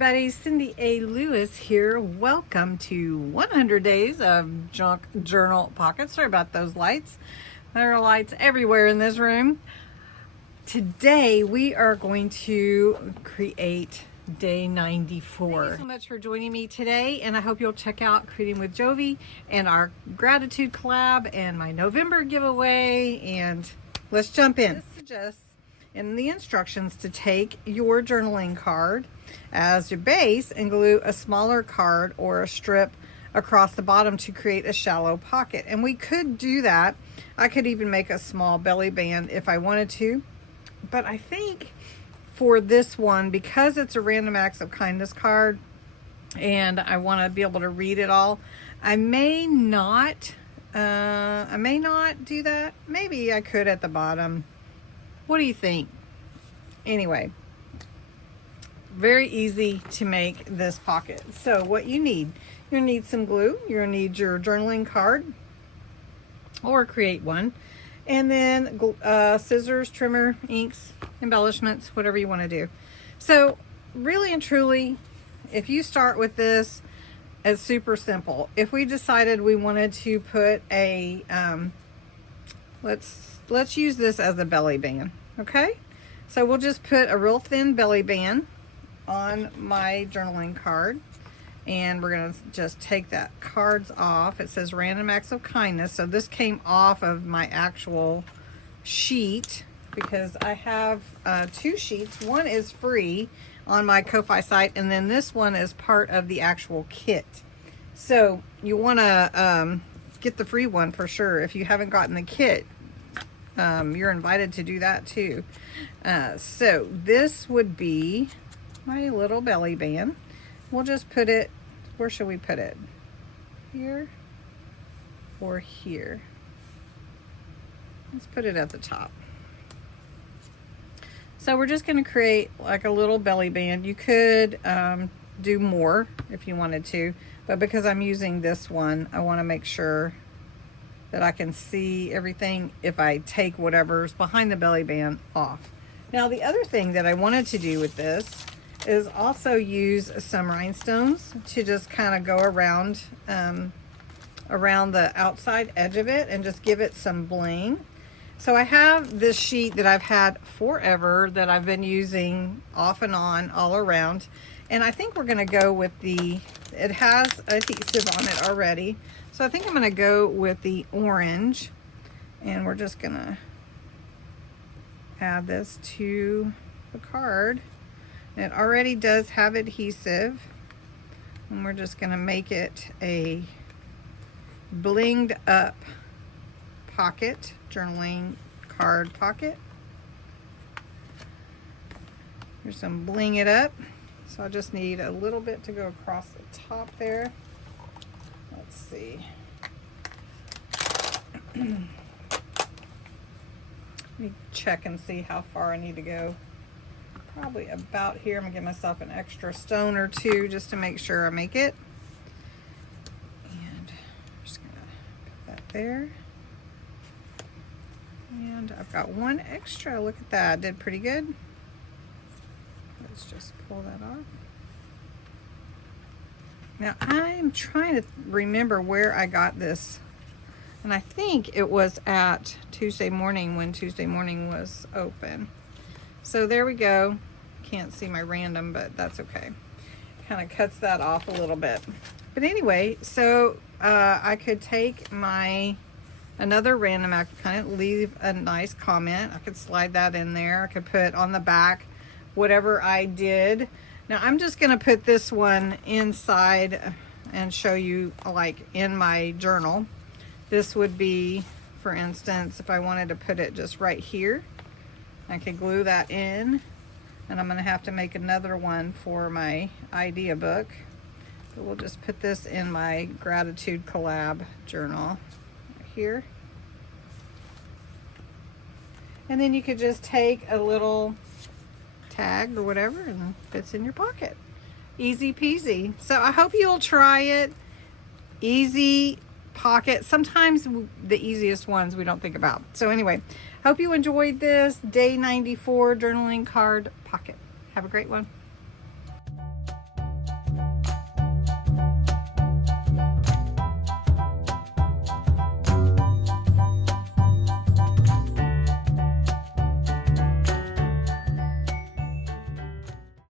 everybody, Cindy A. Lewis here. Welcome to 100 Days of Junk Journal Pockets. Sorry about those lights. There are lights everywhere in this room. Today we are going to create day 94. Thank you so much for joining me today, and I hope you'll check out Creating with Jovi and our gratitude collab and my November giveaway, and let's jump in. This suggests in the instructions to take your journaling card as your base and glue a smaller card or a strip across the bottom to create a shallow pocket. And we could do that. I could even make a small belly band if I wanted to, but I think for this one, because it's a random acts of kindness card and I want to be able to read it all, I may not do that. Maybe I could at the bottom. What do you think? Anyway, very easy to make this pocket. So what you need, you're gonna need some glue, you're gonna need your journaling card or create one, and then scissors, trimmer, inks, embellishments, whatever you want to do. So really and truly, if you start with this, it's super simple. If we decided we wanted to put a let's use this as a belly band. Okay, so we'll just put a real thin belly band on my journaling card, and we're going to just take that cards off. It says random acts of kindness, so this came off of my actual sheet because I have two sheets. One is free on my Ko-Fi site, and then this one is part of the actual kit. So you want to get the free one for sure. If you haven't gotten the kit, you're invited to do that too. So this would be my little belly band. We'll just put it, where should we put it? Here or here? Let's put it at the top. So we're just going to create like a little belly band. You could do more if you wanted to, but because I'm using this one, I want to make sure that I can see everything if I take whatever's behind the belly band off. Now the other thing that I wanted to do with this is also use some rhinestones to just kind of go around around the outside edge of it and just give it some bling. So I have this sheet that I've had forever that I've been using off and on all around, and I think we're going to go with it has adhesive on it already. So I think I'm going to go with the orange, and we're just going to add this to the card. And it already does have adhesive, and we're just going to make it a blinged up pocket, journaling card pocket. Here's some bling it up. So I just need a little bit to go across the top there. Let's see. Let me check and see how far I need to go. Probably about here. I'm gonna give myself an extra stone or two just to make sure I make it. And I'm just gonna put that there. And I've got one extra. Look at that. I did pretty good. Let's just pull that off. Now I'm trying to remember where I got this, and I think it was at Tuesday morning when Tuesday morning was open. So there we go. Can't see my random, but that's okay. Kind of cuts that off a little bit. But anyway, so I could take another random act, kind of leave a nice comment. I could slide that in there. I could put on the back whatever I did. Now I'm just going to put this one inside and show you, like, in my journal. This would be, for instance, if I wanted to put it just right here, I could glue that in, and I'm going to have to make another one for my idea book. But we'll just put this in my gratitude collab journal right here. And then you could just take a little tag or whatever, and it fits in your pocket. Easy peasy. So I hope you'll try it. Easy pocket. Sometimes the easiest ones we don't think about. So anyway, hope you enjoyed this day 94 journaling card pocket. Have a great one.